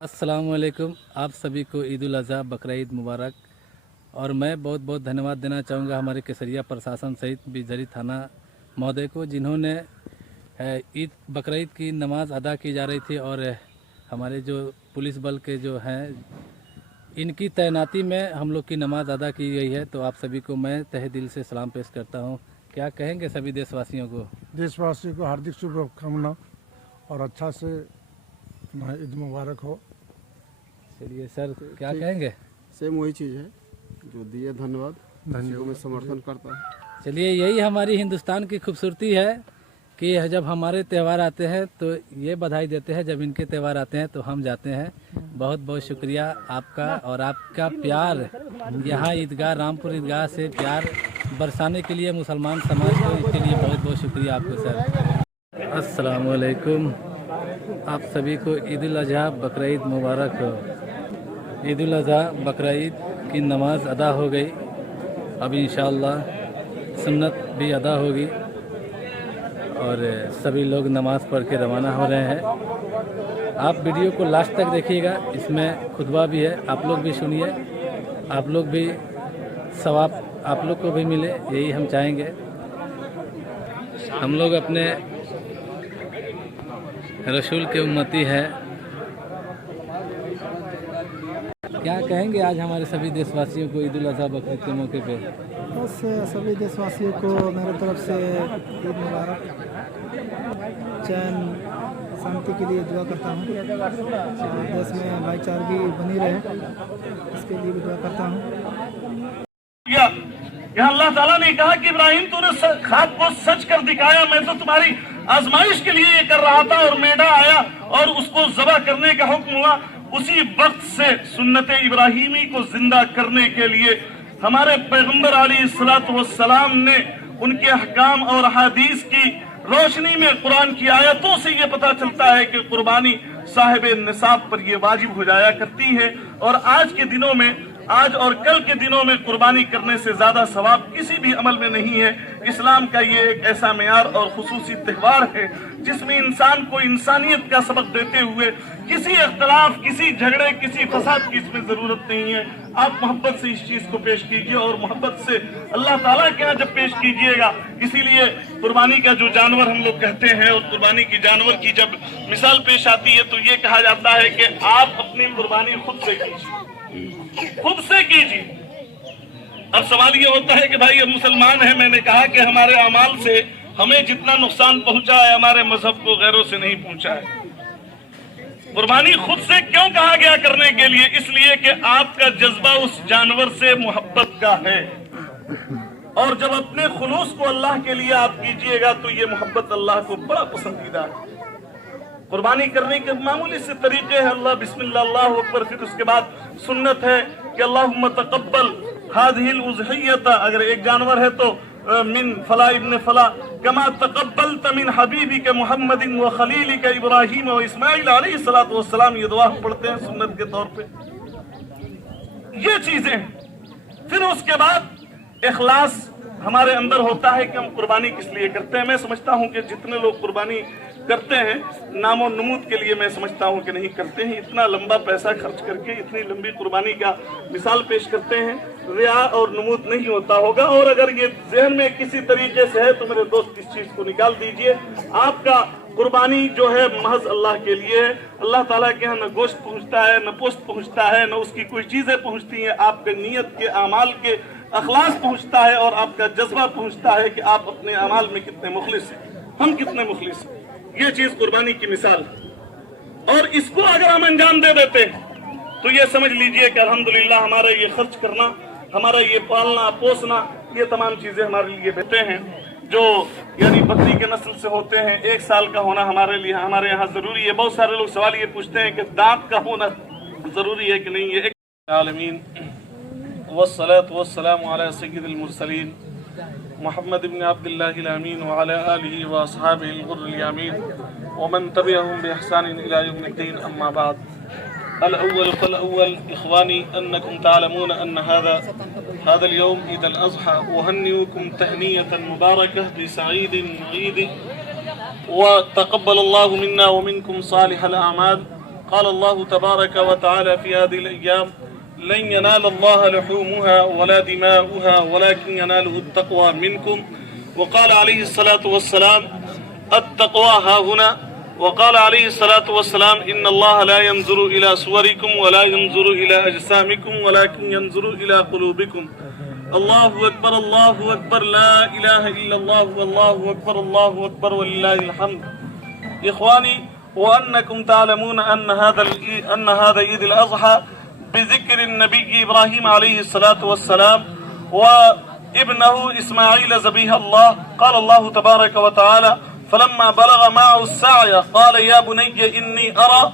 अस्सलाम वालेकुम। आप सभी को ईद उल अज़हा बकरीद मुबारक। और मैं बहुत बहुत धन्यवाद देना चाहूँगा हमारे केसरिया प्रशासन सहित बिजरी थाना महोदय को, जिन्होंने ईद बकरीद की नमाज़ अदा की जा रही थी और हमारे जो पुलिस बल के जो हैं इनकी तैनाती में हम लोग की नमाज़ अदा की गई है। तो आप सभी को मैं तहे दिल से सलाम पेश करता हूँ। क्या कहेंगे सभी देशवासियों को? देशवासियों को हार्दिक शुभकामना और अच्छा से ईद मुबारक हो। चलिए सर, क्या कहेंगे? सेम वही चीज़ है जो दिए, धन्यवाद को मैं समर्थन करता हूँ। चलिए, यही हमारी हिंदुस्तान की खूबसूरती है कि जब हमारे त्यौहार आते हैं तो ये बधाई देते हैं, जब इनके त्यौहार आते हैं तो हम जाते हैं। बहुत बहुत शुक्रिया आपका और आपका प्यार यहाँ ईदगाह रामपुर ईदगाह से प्यार बरसाने के लिए मुसलमान समाज को, इसके लिए बहुत बहुत शुक्रिया आपको सर। अस्सलाम वालेकुम। आप सभी को ईद उल अज़हा बकरीद मुबारक हो। ईद उल अज़हा बकरीद की नमाज अदा हो गई, अब इंशाअल्लाह सुन्नत भी अदा होगी और सभी लोग नमाज़ पढ़ के रवाना हो रहे हैं। आप वीडियो को लास्ट तक देखिएगा, इसमें खुतबा भी है, आप लोग भी सुनिए, आप लोग भी सवाब आप लोग को भी मिले, यही हम चाहेंगे। हम लोग अपने रसूल के उम्मती हैं। क्या कहेंगे आज हमारे सभी देशवासियों को ईद उल अज़हा बकरीद के मौके पे? बस सभी देशवासियों को मेरे तरफ से ईद मुबारक, चैन शांति के लिए दुआ करता हूँ। देश में भाईचारगी बनी रहे, इसके लिए भी दुआ करता हूँ। यहाँ अल्लाह ताला ने कहा कि इब्राहिम तूने ख्वाब को सच कर दिखाया, मैं तो तुम्हारी आजमाइश के लिए ये कर रहा था और मेढा आया और उसको ज़बह करने का हुक्म हुआ। उसी वक्त से सुन्नत इब्राहिमी को जिंदा करने के लिए हमारे पैगंबर अलैहिस्सलातु वस्सलाम ने उनके अहकाम और हदीस की रोशनी में कुरान की आयतों से ये पता चलता है कि कुर्बानी साहिब निसाब पर ये वाजिब हो जाया करती है। और आज के दिनों में, आज और कल के दिनों में कुर्बानी करने से ज्यादा सवाब किसी भी अमल में नहीं है। इस्लाम का ये एक ऐसा मेयार और खुसूसी त्योहार है जिसमें इंसान को इंसानियत का सबक देते हुए किसी इख्तलाफ, किसी झगड़े, किसी फसाद की इसमें जरूरत नहीं है। आप मोहब्बत से इस चीज को पेश कीजिए और मोहब्बत से अल्लाह ताला के यहाँ जब पेश कीजिएगा, इसीलिए कुर्बानी का जो जानवर हम लोग कहते हैं और कुर्बानी की जानवर की जब मिसाल पेश आती है तो ये कहा जाता है कि आप अपनी कुर्बानी खुद से कीजिए, खुद से कीजिए। अब सवाल ये होता है कि भाई हम मुसलमान हैं, मैंने कहा कि हमारे अमाल से हमें जितना नुकसान पहुंचा है हमारे मजहब को गैरों से नहीं पहुंचा है। कुर्बानी खुद से क्यों कहा गया करने के लिए? इसलिए कि आपका जज्बा उस जानवर से मोहब्बत का है और जब अपने खुलूस को अल्लाह के लिए आप कीजिएगा तो ये मोहब्बत अल्लाह को बड़ा पसंदीदा है। कुर्बानी करने के मामूली से तरीके हैं, अल्लाह बिस्मिल्लाह अल्लाहु अकबर, फिर उसके बाद सुन्नत है कि अल्लाहुम्मा तक़ब्बल हाज़िहिल उज़हियता, अगर एक जानवर है तो मिन फला इब्न फला कमा तक़ब्बलत मिन हबीबिक मुहम्मदिन व खलीलिक इब्राहीम व इस्माइल अलैहिस्सलातु वस्सलाम, ये दुआ पढ़ते हैं सुन्नत के तौर पे। ये चीजें, फिर उसके बाद इखलास हमारे अंदर होता है कि हम कुर्बानी किस लिए करते हैं। मैं समझता हूँ कि जितने लोग कुर्बानी करते हैं नामो नमूद के लिए, मैं समझता हूँ कि नहीं करते हैं। इतना लंबा पैसा खर्च करके इतनी लंबी कुर्बानी का मिसाल पेश करते हैं, रिया और नमूद नहीं होता होगा। और अगर ये जहन में किसी तरीके से है तो मेरे दोस्त इस चीज को निकाल दीजिए। आपका कुर्बानी जो है महज अल्लाह के लिए है। अल्लाह ताला के यहाँ न गोश्त पहुँचता है, न पोस्ट पहुँचता है, न उसकी कोई चीजें पहुँचती हैं। आपके नीयत के अमाल के अखलास पहुँचता है और आपका जज्बा पहुँचता है कि आप अपने अमाल में कितने मुखलिस हैं, हम कितने मुखलिस हैं। ये चीज कुर्बानी की मिसाल। और इसको अगर हम अंजाम दे देते हैं तो ये समझ लीजिए कि अल्हम्दुलिल्लाह हमारा ये खर्च करना, हमारा ये पालना पोसना, ये तमाम चीजें हमारे लिए बेहतर हैं। जो यानी बकरी के नस्ल से होते हैं, 1 साल का होना हमारे लिए, हमारे यहाँ जरूरी है। बहुत सारे लोग सवाल ये पूछते हैं कि दांत का होना जरूरी है कि नहीं। ये आलमीन वस्सलातु वस्सलामु अला सय्यिदिल मुरसलीन मुहम्मद इब्न अब्दुल्लाहिल अमीन व अला आलिहि व अस्हाबिहिल गुर्रिल यामीन व मन तबिअहुम बि इहसान इला यौमिद्दीन, अम्मा बाद। الأول فالأول إخواني أنكم تعلمون أن هذا اليوم عيد الأضحى، أهنئكم تهنئة مباركة بسعيد عيد، وتقبل الله منا ومنكم صالح الأعمال، قال الله تبارك وتعالى في هذه الأيام لن ينال الله لحومها ولا دماؤها ولكن يناله التقوى منكم. وقال عليه الصلاة والسلام التقوى ها هنا. وقال عليه الصلاة والسلام إن الله لا ينظر إلى صوركم ولا ينظر إلى أجسامكم ولكن ينظر إلى قلوبكم. الله أكبر الله أكبر لا إله إلا الله والله أكبر الله أكبر ولله الحمد. إخواني وأنكم تعلمون أن هذا عيد الأضحى بذكر النبي إبراهيم عليه الصلاة والسلام وابنه إسماعيل ذبيح الله. قال الله تبارك وتعالى فلما بلغ معه السعي قال يا بني إني أرى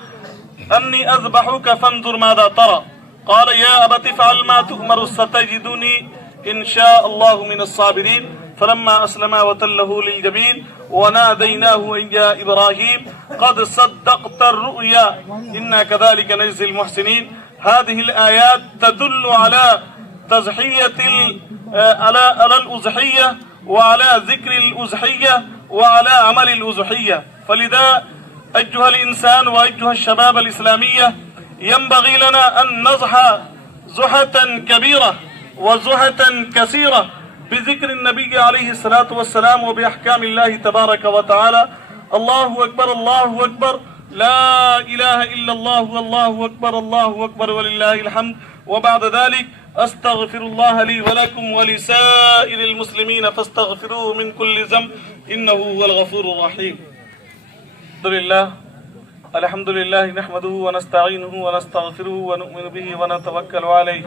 أني أذبحك فانظر ماذا ترى. قال يا أبت افعل ما تؤمر ستجدني إن شاء الله من الصابرين. فلما أسلما وتله للجبين وناديناه أن يا إبراهيم قد صدقت الرؤيا إنا كذلك نجزي المحسنين. هذه الآيات تدل على تضحية على الأضحية وعلى ذكر الأضحية وعلى عمل الأضحية. فلذا أيها الإنسان وأيها الشباب الإسلامية ينبغي لنا أن نضحى ضحى كبيرة وضحى كثيرة بذكر النبي عليه الصلاة والسلام وبأحكام الله تبارك وتعالى. الله أكبر الله أكبر لا إله إلا الله والله أكبر الله أكبر ولله الحمد. وبعد ذلك أستغفر الله لي ولكم ولسائر المسلمين فاستغفروه من كل ذنب إنه هو الغفور الرحيم. الحمد لله نحمده ونستعينه ونستغفره ونؤمن به ونتوكل عليه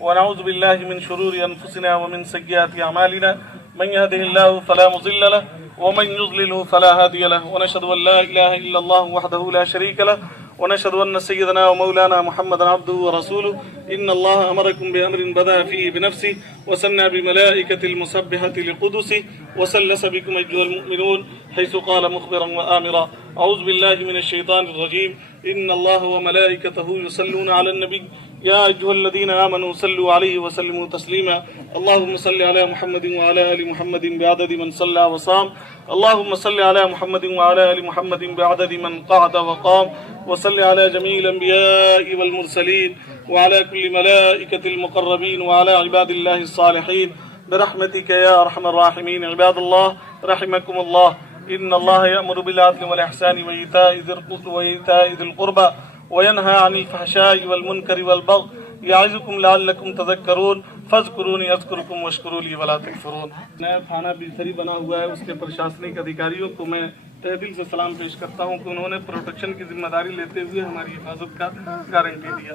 ونعوذ بالله من شرور أنفسنا ومن سيئات أعمالنا. من يهده الله فلا مضل له ومن يضلله فلا هادي له. ونشهد أن لا إله إلا الله وحده لا شريك له ونشهد أن سيدنا ومولانا محمدا عبده ورسوله. إن الله أمركم بأمر بدأ فيه بنفسه وسنى بملائكة المسبحة لقدسه وسلس بكم أيها المؤمنون حيث قال مخبرا وآمرا أعوذ بالله من الشيطان الرجيم إن الله وملائكته يصلون على النبي يا أيها الذين آمنوا صلوا عليه وسلموا تسليما. اللهم صل على محمد وعلى آل محمد بعدد من صلى وصام. اللهم صل على محمد وعلى آل محمد بعدد من قعد وقام. وصل على جميع الأنبياء والمرسلين وعلى كل ملائكة المقربين وعلى عباد الله الصالحين برحمتك يا أرحم الراحمين. عباد الله رحمكم الله إن الله يأمر بالعدل والإحسان وإيتاء ذي القربى وينهى عن الفحشاء والمنكر والبغي يعظكم لعلكم تذكرون فاذكروني اذكركم واشکروا لی ولا تکفرون. نیا تھانہ بیلسری بنا ہوا ہے، اس کے پرشاسنک ادھیکاریوں کو میں تہ دل سے سلام پیش کرتا ہوں کہ انہوں نے پروٹیکشن کی ذمہ داری لیتے ہوئے ہماری حفاظت کا گارنٹی دیا.